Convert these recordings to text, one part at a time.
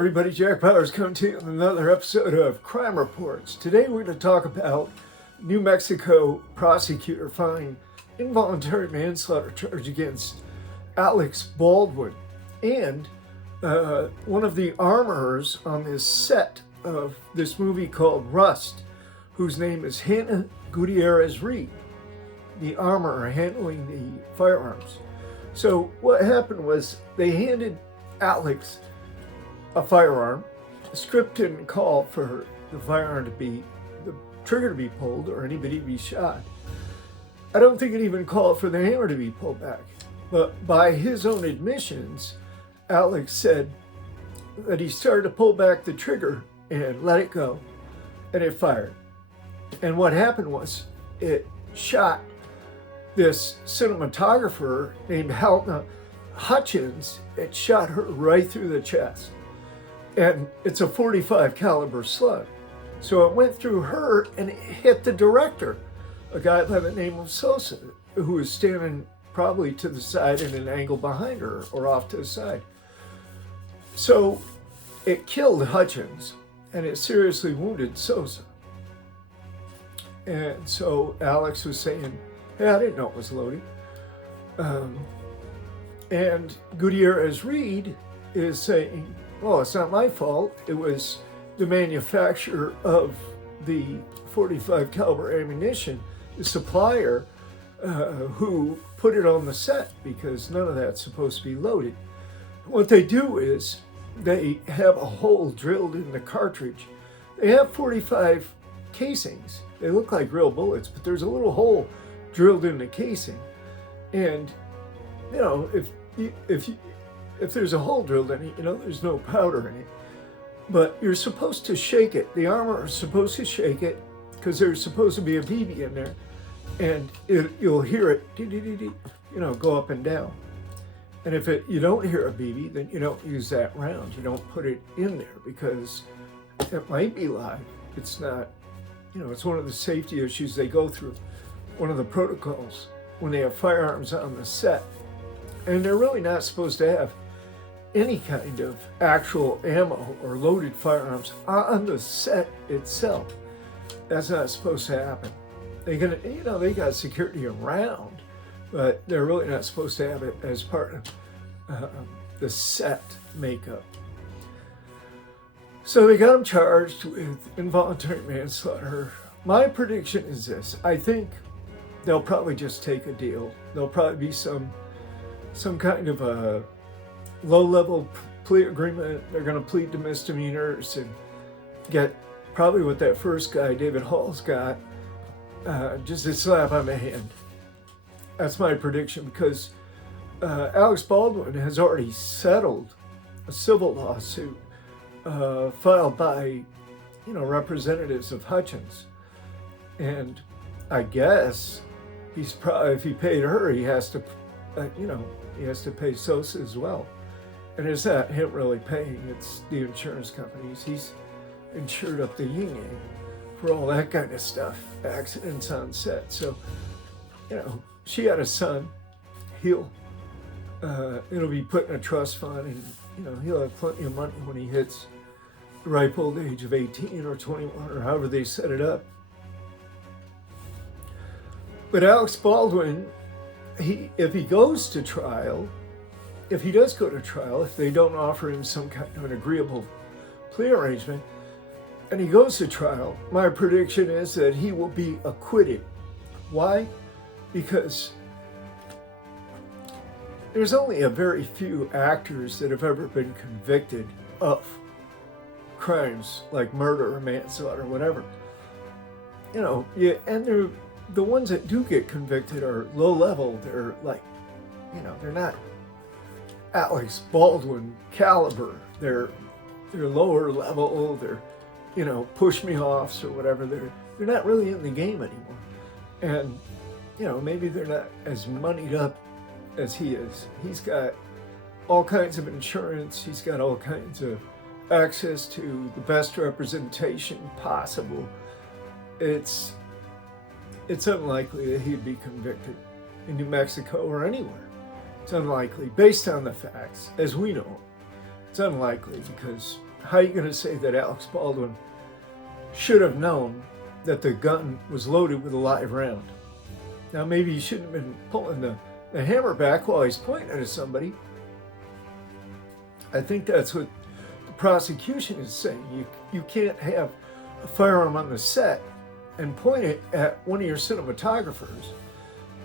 everybody, Jack Powers coming to you with another episode of Crime Reports. Today we're going to talk about New Mexico prosecutor filing involuntary manslaughter charge against Alec Baldwin and one of the armorers on this set of this movie called Rust, whose name is Hannah Gutierrez-Reed, the armorer handling the firearms. So what happened was they handed Alex a firearm. The script didn't call for the firearm to be, the trigger to be pulled or anybody to be shot. I don't think it even called for the hammer to be pulled back. But by his own admissions, Alex said that he started to pull back the trigger and let it go, and it fired. And what happened was it shot this cinematographer named Helena Hutchins. It shot her right through the chest. And it's a .45 caliber slug. So it went through her and it hit the director, a guy by the name of Sosa, who was standing probably to the side in an angle behind her or off to the side. So it killed Hutchins and it seriously wounded Sosa. And so Alex was saying, hey, I didn't know it was loaded. And Gutierrez-Reed is saying, well, it's not my fault. It was the manufacturer of the .45 caliber ammunition, the supplier, who put it on the set because none of that's supposed to be loaded. What they do is they have a hole drilled in the cartridge. They have .45 casings. They look like real bullets, but there's a little hole drilled in the casing. And, you know, if there's a hole drilled in it, you know, there's no powder in it. But you're supposed to shake it. The armor is supposed to shake it because there's supposed to be a BB in there. And you'll hear it, you know, go up and down. And if you don't hear a BB, then you don't use that round. You don't put it in there because it might be live. It's not, you know, it's one of the safety issues they go through. One of the protocols when they have firearms on the set. And they're really not supposed to have any kind of actual ammo or loaded firearms on the set itself. That's not supposed to happen. They got security around, but they're really not supposed to have it as part of the set makeup. So they got him charged with involuntary manslaughter. My prediction is this: I think they'll probably just take a deal. There'll probably be some kind of a low-level plea agreement. They're going to plead to misdemeanors and get probably what that first guy, David Hall's got, just a slap on the hand. That's my prediction because Alec Baldwin has already settled a civil lawsuit filed by, you know, representatives of Hutchins. And I guess he's probably, if he paid her, he has to, he has to pay Sosa as well. And it's not him really paying, it's the insurance companies. He's insured up the yin-yang for all that kind of stuff, accidents on set. So, you know, she had a son. It'll be put in a trust fund and, you know, he'll have plenty of money when he hits the ripe old age of 18 or 21 or however they set it up. But Alec Baldwin, if he goes to trial, if he does go to trial, if they don't offer him some kind of an agreeable plea arrangement, and he goes to trial, my prediction is that he will be acquitted. Why? Because there's only a very few actors that have ever been convicted of crimes like murder or manslaughter or whatever. You know, and the ones that do get convicted are low level. They're like, you know, they're not Alec Baldwin caliber. They're lower level. They're, you know, push me offs or whatever. They're not really in the game anymore. And, you know, maybe they're not as moneyed up as he is. He's got all kinds of insurance. He's got all kinds of access to the best representation possible. It's unlikely that he'd be convicted in New Mexico or anywhere. It's unlikely, based on the facts, as we know. It's unlikely because how are you going to say that Alex Baldwin should have known that the gun was loaded with a live round? Now, maybe he shouldn't have been pulling the hammer back while he's pointing at somebody. I think that's what the prosecution is saying. You can't have a firearm on the set and point it at one of your cinematographers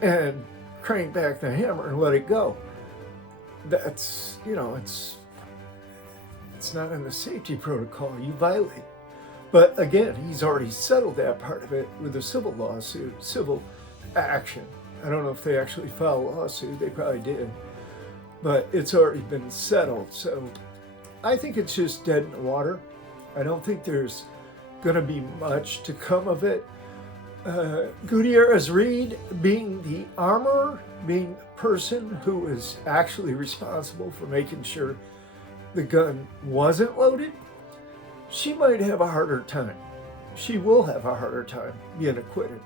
and crank back the hammer and let it go. That's, it's not in the safety protocol. You violate. But again, he's already settled that part of it with a civil lawsuit, civil action. I don't know if they actually filed a lawsuit. They probably did. But it's already been settled. So I think it's just dead in the water. I don't think there's going to be much to come of it. Gutierrez Reed, being the armorer, being the person who is actually responsible for making sure the gun wasn't loaded, she might have a harder time. She will have a harder time being acquitted,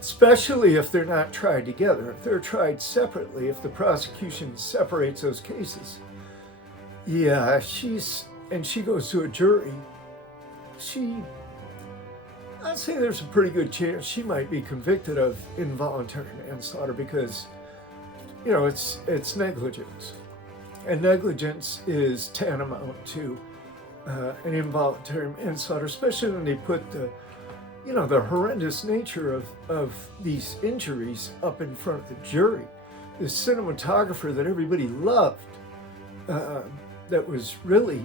especially if they're not tried together. If they're tried separately, if the prosecution separates those cases, yeah, she goes to a jury, I'd say there's a pretty good chance she might be convicted of involuntary manslaughter because, it's negligence. And negligence is tantamount to an involuntary manslaughter, especially when they put the horrendous nature of these injuries up in front of the jury. The cinematographer that everybody loved, that was really,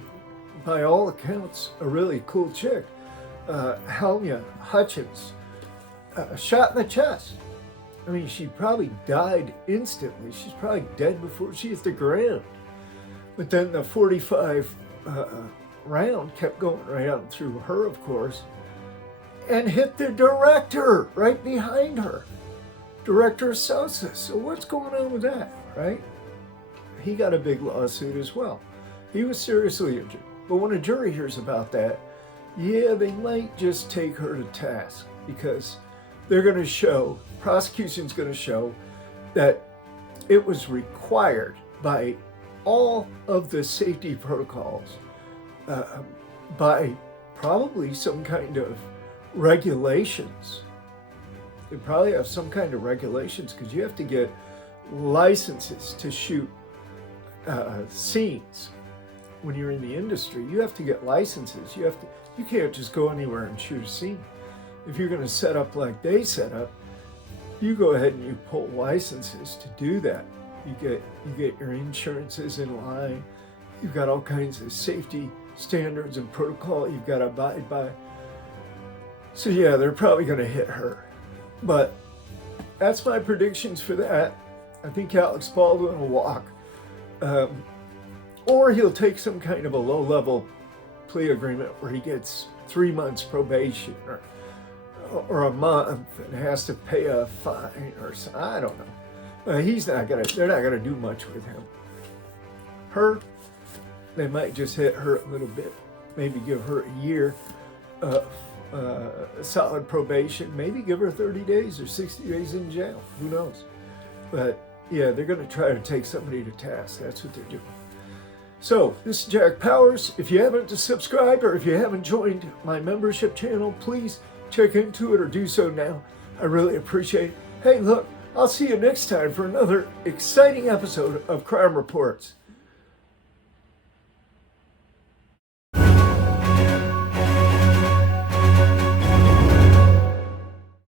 by all accounts, a really cool chick, Helmia Hutchins, shot in the chest. I mean, she probably died instantly. She's probably dead before she hit the ground. But then the 45 round kept going right on through her, of course, and hit the director right behind her, Director Sosa. So what's going on with that, right? He got a big lawsuit as well. He was seriously injured. But when a jury hears about that, yeah, they might just take her to task because they're going to show, prosecution's going to show that it was required by all of the safety protocols, by probably some kind of regulations. They probably have some kind of regulations because you have to get licenses to shoot scenes. When you're in the industry, you have to get licenses. You can't just go anywhere and shoot a scene. If you're going to set up like they set up, you go ahead and you pull licenses to do that. You get your insurances in line. You've got all kinds of safety standards and protocol you've got to abide by. So yeah, they're probably going to hit her. But that's my predictions for that. I think Alex Baldwin will walk. Or he'll take some kind of a low-level plea agreement where he gets 3 months probation or a month and has to pay a fine or something. I don't know. They're not gonna do much with him. Her, they might just hit her a little bit. Maybe give her a year of solid probation. Maybe give her 30 days or 60 days in jail. Who knows? But yeah, they're gonna try to take somebody to task. That's what they're doing. So, this is Jack Powers. If you haven't subscribed or if you haven't joined my membership channel, please check into it or do so now. I really appreciate it. Hey, look, I'll see you next time for another exciting episode of Crime Reports.